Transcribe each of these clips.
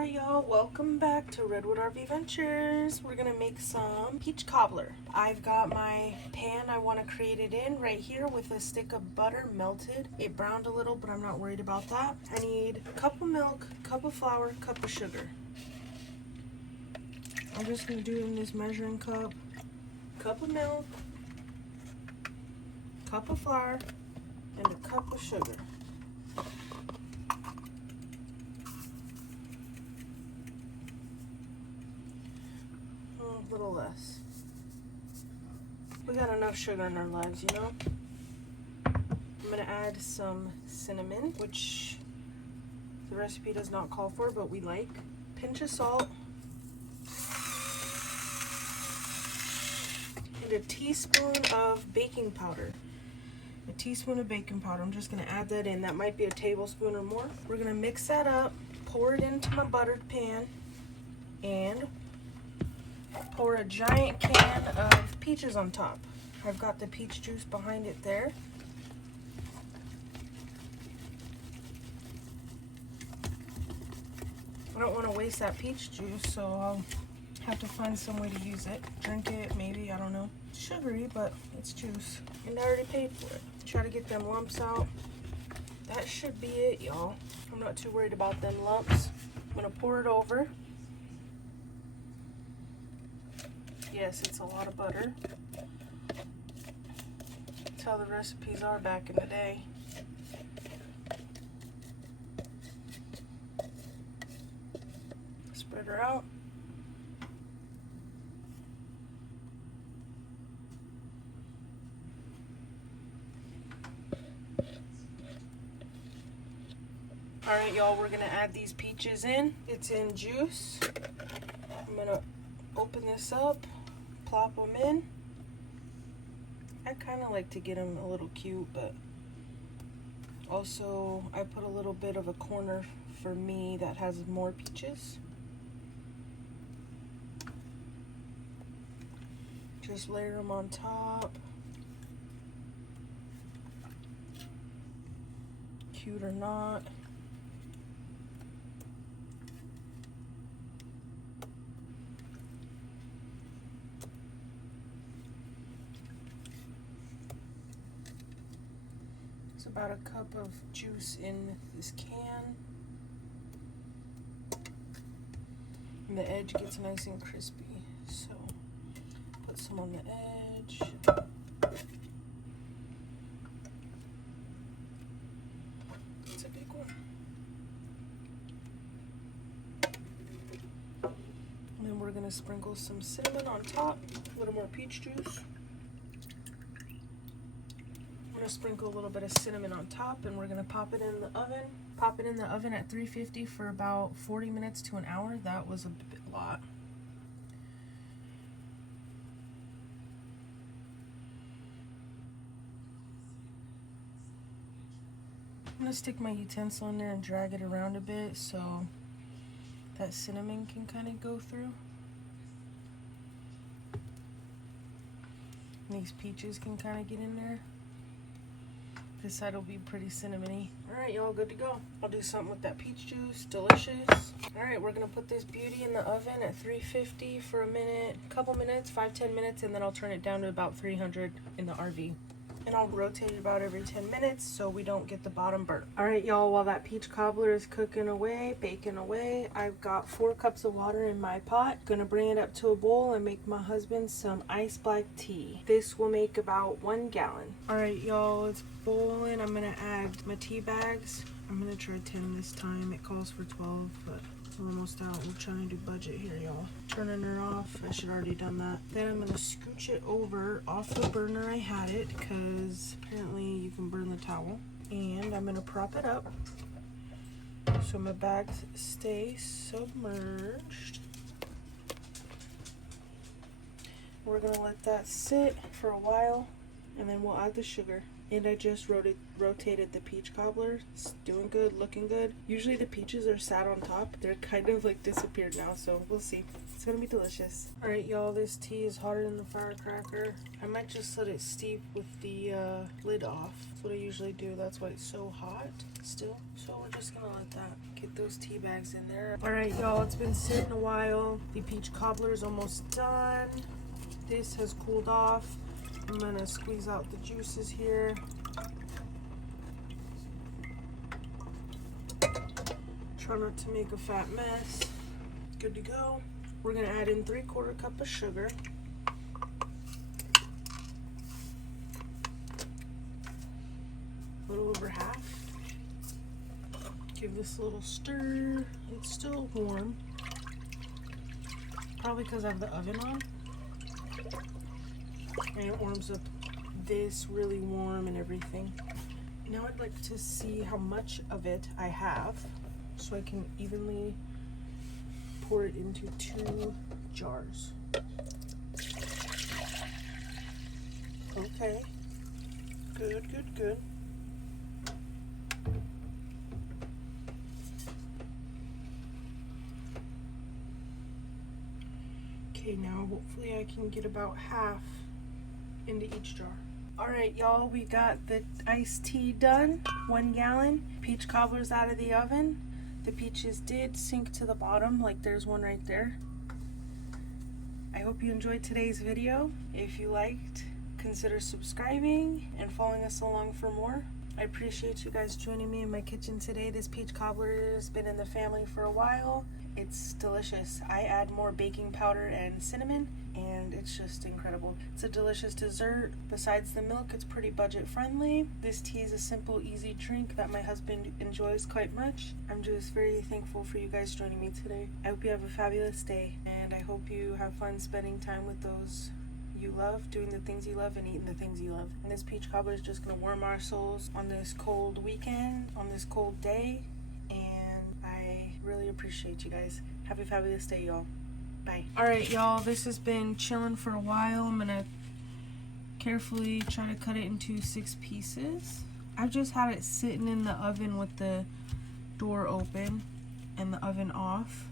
Alright y'all, welcome back to Redwood RV Ventures. We're gonna make some peach cobbler. I've got my pan I want to create it in right here with a stick of butter melted. It browned a little, but I'm not worried about that. I need a cup of milk, cup of flour, cup of sugar. I'm just gonna do it in this measuring cup. Cup of milk, cup of flour, and a cup of sugar. A little less. We got enough sugar in our lives, you know? I'm gonna add some cinnamon, which the recipe does not call for, but we like. Pinch of salt. And a teaspoon of baking powder. A teaspoon of baking powder. I'm just gonna add that in. That might be a tablespoon or more. We're gonna mix that up, pour it into my buttered pan, and pour a giant can of peaches on top. I've got the peach juice behind it there. I don't want to waste that peach juice, so I'll have to find some way to use it. Drink it, maybe, I don't know. It's sugary, but it's juice. And I already paid for it. Try to get them lumps out. That should be it, y'all. I'm not too worried about them lumps. I'm gonna pour it over. Yes, it's a lot of butter. That's how the recipes are back in the day. Spread her out. Alright y'all, we're gonna add these peaches in. It's in juice. I'm gonna open this up. Plop them in. I kind of like to get them a little cute, but also I put a little bit of a corner for me that has more peaches. Just layer them on top. Cute or not. About a cup of juice in this can, and the edge gets nice and crispy, so put some on the edge. It's a big one. And then we're gonna sprinkle some cinnamon on top, a little more peach juice. Sprinkle a little bit of cinnamon on top, and we're gonna pop it in the oven. Pop it in the oven at 350 for about 40 minutes to an hour. That was a lot. I'm gonna stick my utensil in there and drag it around a bit so that cinnamon can kind of go through. And these peaches can kind of get in there. This side will be pretty cinnamony. Alright, y'all, good to go. I'll do something with that peach juice. Delicious. Alright, we're gonna put this beauty in the oven at 350 for a minute, couple minutes, 5-10 minutes, and then I'll turn it down to about 300 in the RV. And I'll rotate it about every 10 minutes so we don't get the bottom burnt. Alright, y'all, while that peach cobbler is cooking away, baking away, I've got 4 cups of water in my pot. Gonna bring it up to a bowl and make my husband some iced black tea. This will make about 1 gallon. Alright, y'all, it's boiling. I'm gonna add my tea bags. I'm gonna try 10 this time. It calls for 12, but we're almost out. We're trying to budget here, y'all. Turning her off. I should already done that. Then I'm gonna scooch it over off the burner I had it, because apparently you can burn the towel. And I'm gonna prop it up so my bags stay submerged. We're gonna let that sit for a while, and then we'll add the sugar. And I just rotated the peach cobbler. It's doing good, looking good. Usually the peaches are sat on top. They're kind of like disappeared now, so we'll see. It's gonna be delicious. Alright y'all, this tea is hotter than the firecracker. I might just let it steep with the lid off. That's what I usually do. That's why it's so hot still. So we're just gonna let that get those tea bags in there. Alright y'all, it's been sitting a while. The peach cobbler is almost done. This has cooled off. I'm gonna squeeze out the juices here. Try not to make a fat mess. Good to go. We're gonna add in 3/4 cup of sugar. A little over half. Give this a little stir. It's still warm. Probably because I have the oven on. And it warms up this really warm and everything. Now I'd like to see how much of it I have so I can evenly pour it into 2 jars. Okay. Good, good, good. Okay, now hopefully I can get about half into each jar. Alright y'all, we got the iced tea done. 1 gallon. Peach cobbler's out of the oven. The peaches did sink to the bottom, like there's one right there. I hope you enjoyed today's video. If you liked, consider subscribing and following us along for more. I appreciate you guys joining me in my kitchen today. This peach cobbler has been in the family for a while. It's delicious. I add more baking powder and cinnamon, and it's just incredible. It's a delicious dessert. Besides the milk, it's pretty budget friendly. This tea is a simple, easy drink that my husband enjoys quite much. I'm just very thankful for you guys joining me today. I hope you have a fabulous day, and I hope you have fun spending time with those you love, doing the things you love, and eating the things you love. And this peach cobbler is just gonna warm our souls on this cold weekend, on this cold day, and I really appreciate you guys. Have a fabulous day, y'all. Bye. Alright, y'all, this has been chilling for a while. I'm gonna carefully try to cut it into 6 pieces. I've just had it sitting in the oven with the door open and the oven off.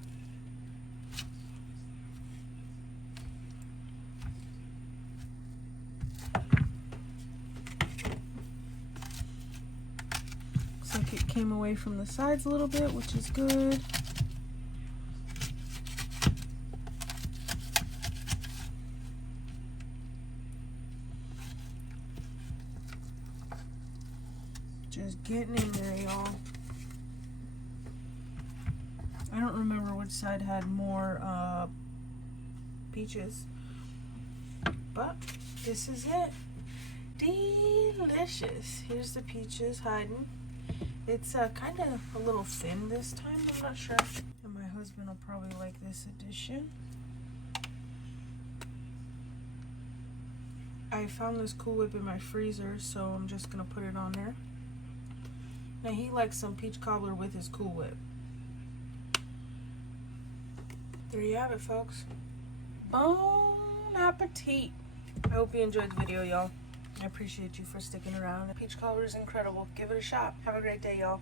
Looks like it came away from the sides a little bit, which is good. Just getting in there, y'all. I don't remember which side had more peaches, but this is it. Delicious. Here's the peaches hiding. It's kind of a little thin this time, I'm not sure. And my husband will probably like this addition. I found this Cool Whip in my freezer, so I'm just gonna put it on there. Now he likes some peach cobbler with his Cool Whip. There you have it, folks. Bon appetit. I hope you enjoyed the video, y'all. I appreciate you for sticking around. Peach cobbler is incredible. Give it a shot. Have a great day, y'all.